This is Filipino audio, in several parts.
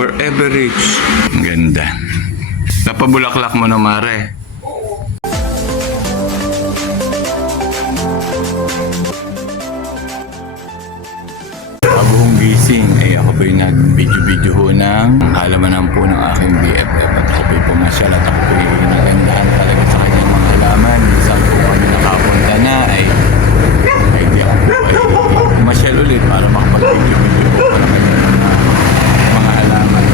Forever Rich. Ang ganda. Napabulaklak mo na, Mare. Buong gising ay ako po'y nag-video-video ho ng halamanan po ng aking BFF at ako po'y pumasyal at ako po'y nagandahan talaga sa kanyang mga halaman. Minsan po kami nakapunta na ay di ako po ay pumasyal ulit para makapag-video-video po para mga halaman.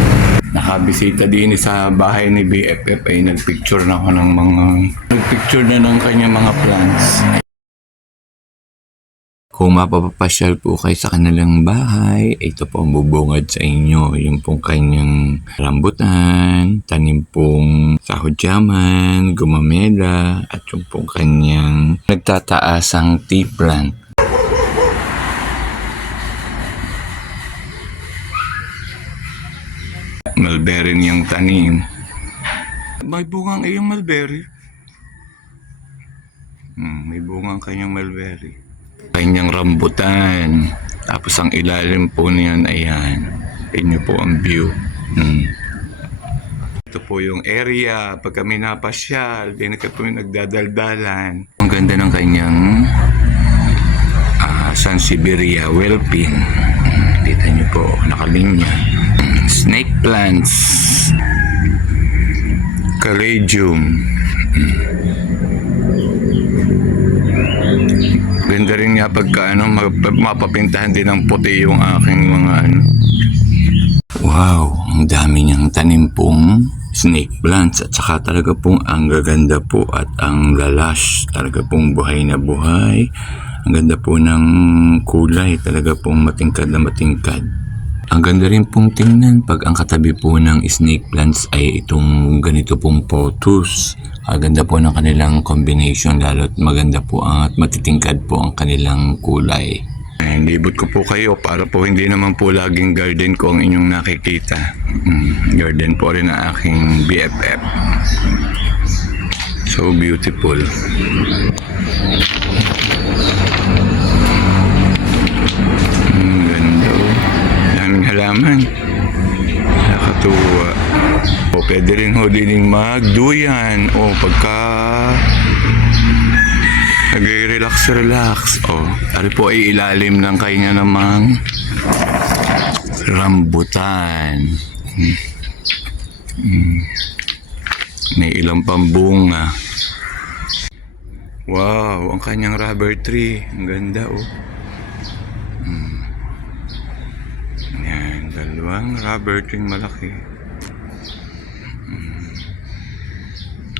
Nakabisita din sa bahay ni BFF ay nagpicture na ako ng nagpicture na ng kanyang mga plants. Kung mapapasyal po kayo sa kanilang bahay, ito po ang bubungad sa inyo. Yung pong kanyang rambutan, tanim pong sahudyaman, gumamela, at yung pong kanyang nagtataasang tea plant. Mulberry niyang tanim. May bungang iyong mulberry. May bungang kanyang mulberry. Kanyang rambutan. Tapos ang ilalim po niyan, ayan. Tingnan po ang view. Ito po yung area. Pag kami napasyal, din ka po yung nagdadaldalan. Ang ganda ng kanyang Sansevieria Wellpin. Kita niyo po, nakalinya. Snake plants. Caladium. Ganda rin nga pagka mapapintahan din ng puti yung aking mga Wow, ang dami niyang tanim pong snake plants at saka talaga pong ang gaganda po at ang lalash. Talaga pong buhay na buhay. Ang ganda po ng kulay. Talaga pong matingkad na matingkad. Ang ganda rin pong tingnan pag ang katabi po ng snake plants ay itong ganito pong pothos. Ang ganda po ng kanilang combination, lalo't maganda po at matitingkad po ang kanilang kulay. Libot ko po kayo para po hindi naman po laging garden ko ang inyong nakikita. Garden po rin ang aking BFF. So beautiful. Ganda oh. Daming halaman. Nakatuwa. O pwede rin ho din magduyan. O pagka nag-relax. O, ari po ay ilalim ng kanya namang rambutan. May ilang pambunga. Wow, ang kanyang rubber tree. Ang ganda oh. Yan, dalawang rubber tree malaki.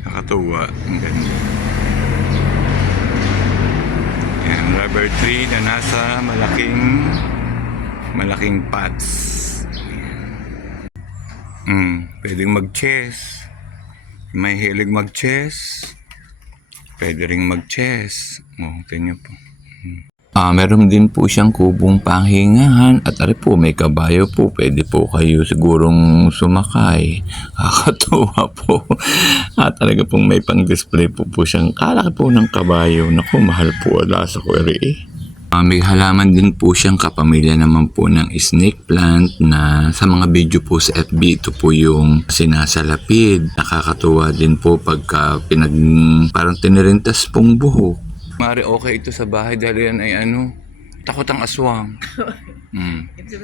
Nakatuwa. Ang ganda. Yan, rubber tree na nasa malaking pots. Pwedeng mag-chess. May hilig mag-chess. Pwede ring mag-chess. Tingnan po. Meron din po siyang kubong panghingahan at ari po may kabayo po. Pwede po kayo sigurong sumakay. Kakatuwa po. At talaga pong may pang-display po siyang kalaki po ng kabayo. Naku, mahal po ala sa kweri eh. May halaman din po siyang kapamilya naman po ng snake plant na sa mga video po sa FB ito po yung sinasalapid. Nakakatuwa din po pagka parang tinirintas pong buhok. Mari okay ito sa bahay dahil yan ay takot ang aswang.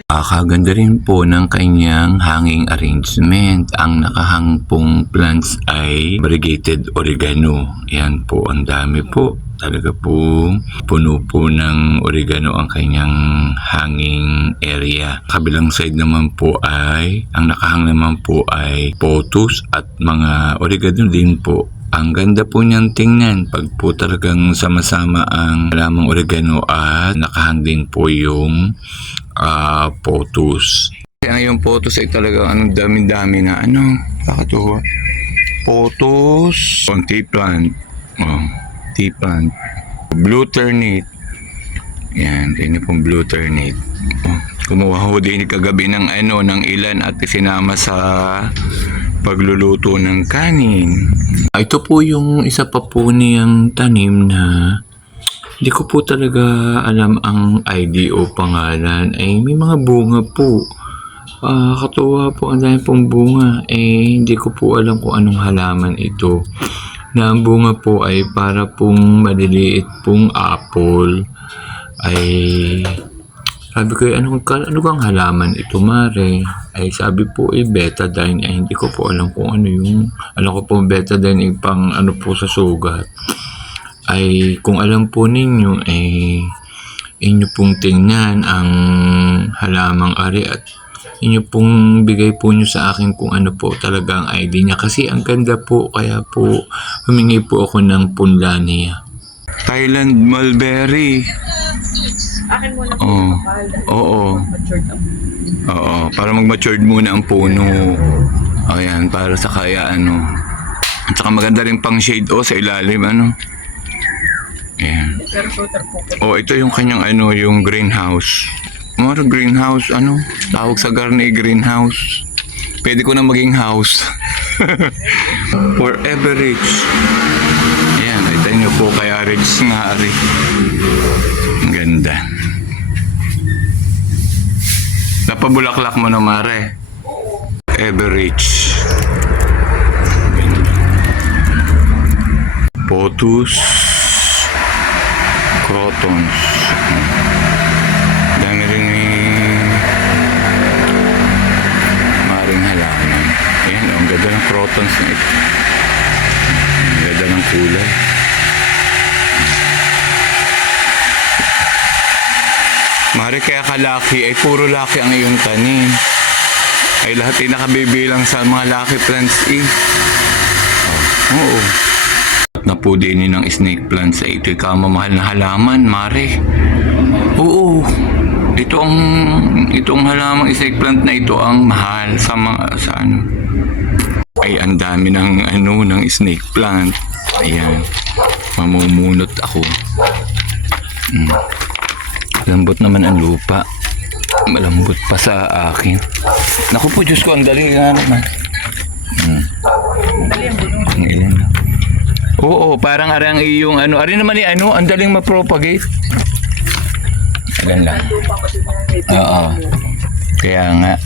Kaganda rin po ng kanyang hanging arrangement. Ang nakahang pong plants ay variegated oregano. Yan po, ang dami po. Talaga po, puno po ng oregano ang kanyang hanging area. Kabilang side naman po ay, ang nakahang naman po ay pothos at mga oregano din po. Ang ganda po niyang tingnan pag po talagang sama-sama ang lamang oregano at nakahang din po yung pothos. Yung pothos ay talagang dami-dami na nakakatuwa. Pothos, tea plant. Tea plant. Blue ternate. Yan, ini pong blue ternate. Kumuha ho din kagabi ng ilan at isinama sa pagluluto ng kanin. Ito po yung isa pa po niyang tanim na hindi ko po talaga alam ang ID o pangalan. Ay may mga bunga po. Katuwa po, ang dami pong bunga. Hindi ko po alam kung anong halaman ito. Na ang bunga po ay para pong maliliit pong apple. Ay, sabi ko, ano kang halaman ito, Mare? Ay, sabi po, betadine. Ay, hindi ko po alam kung ano yung, alam ko po, betadine ay pang ano po sa sugat. Ay, kung alam po ninyo, inyo pong tingnan ang halamang ari at inyo pong bigay po nyo sa akin kung ano po talaga ang ID niya. Kasi ang ganda po, kaya po humingi po ako ng punla niya. Thailand mulberry. Akin muna po Oo. yung kapal. Oo. Matured ang Oo, para mag-matured muna ang puno. Ayan, para sa kaya ano. At saka maganda rin pang shade sa ilalim ano. Ayan. pero shooter po ko. Ito yung kanyang ano, yung greenhouse. Mga greenhouse, ano? Tawag sa garni, greenhouse. Pwede ko na maging house. Forever rich. Ayan, ito nyo po kaya rich nga rin. Ang ganda. Napabulaklak mo na, Mare. Ever rich. Potus. Crotons. Dami rin maring halaman. Ayan, ang ganda ng crotons na ito. Ang ganda ng kulay. Mari, kaya kalaki ay puro laki ang iyong tanim. Ay lahat ay nakabibilang sa mga lucky plants Oo. Na po din ng snake plants ay ito'y kamamahal na halaman, Mare. Oo. Itong halamang snake plant na ito ang mahal sa mga ano. Ay ang dami ng snake plant. Ayan. Mamumunot ako. Lambot naman ang lupa. Malambot pa sa akin. Naku po, Diyos ko, ang dali nga naman. Dali ang bunod. Ang ilan. Oo, parang arang iyong ano. Ari naman ang daling ma-propagate. Alam lang. Lupa pati mga ito. Oo. Kaya nga.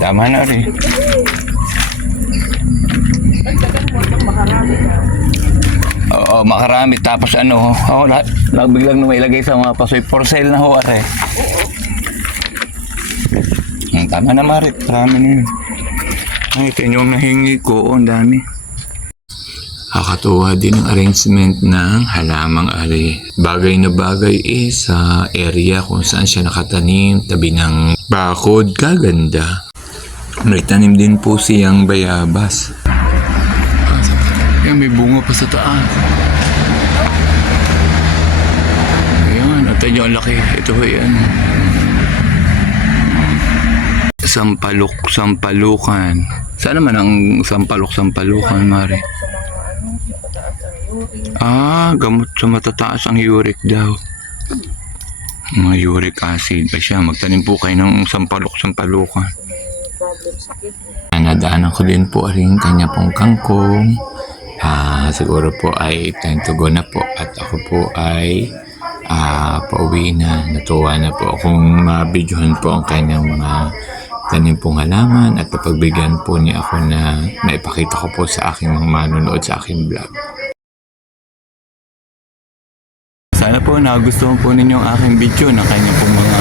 Tama na rin. Dagdagan mo itong makarami na. Oo, makarami. Tapos lahat biglang na mailagay sa mga pasoy. For sale na ho, are. Tama na, Marit. Marami na yun. Ay, ito yung nahingi ko. Ang dami. Kakatuwa din ang arrangement ng halamang ari. Bagay na bagay sa area kung saan siya nakatanim. Tabi ng bakod. Kaganda. May tanim din po siyang bayabas. Ayan, may bunga pa sa taas. Ayan, at yun, ang laki. Ito ba yan? Sampalukan. Saan naman ang sampalukan, Mari? Gamot sa matataas ang uric daw. Mga uric acid. Ay siya, magtanim po kayo ng sampalukan. Nadaanan ko din po rin kanya pong kangkong. Siguro po ay time to go na po at ako po ay pauwi na. Natuwa na po akong mabidyohan po ang kanyang mga tanim pong halaman at napagbigyan po niya ako na naipakita ko po sa aking mga manonood sa aking vlog. Sana po nagustuhan po ninyo ang aking video ng kanyang pong mga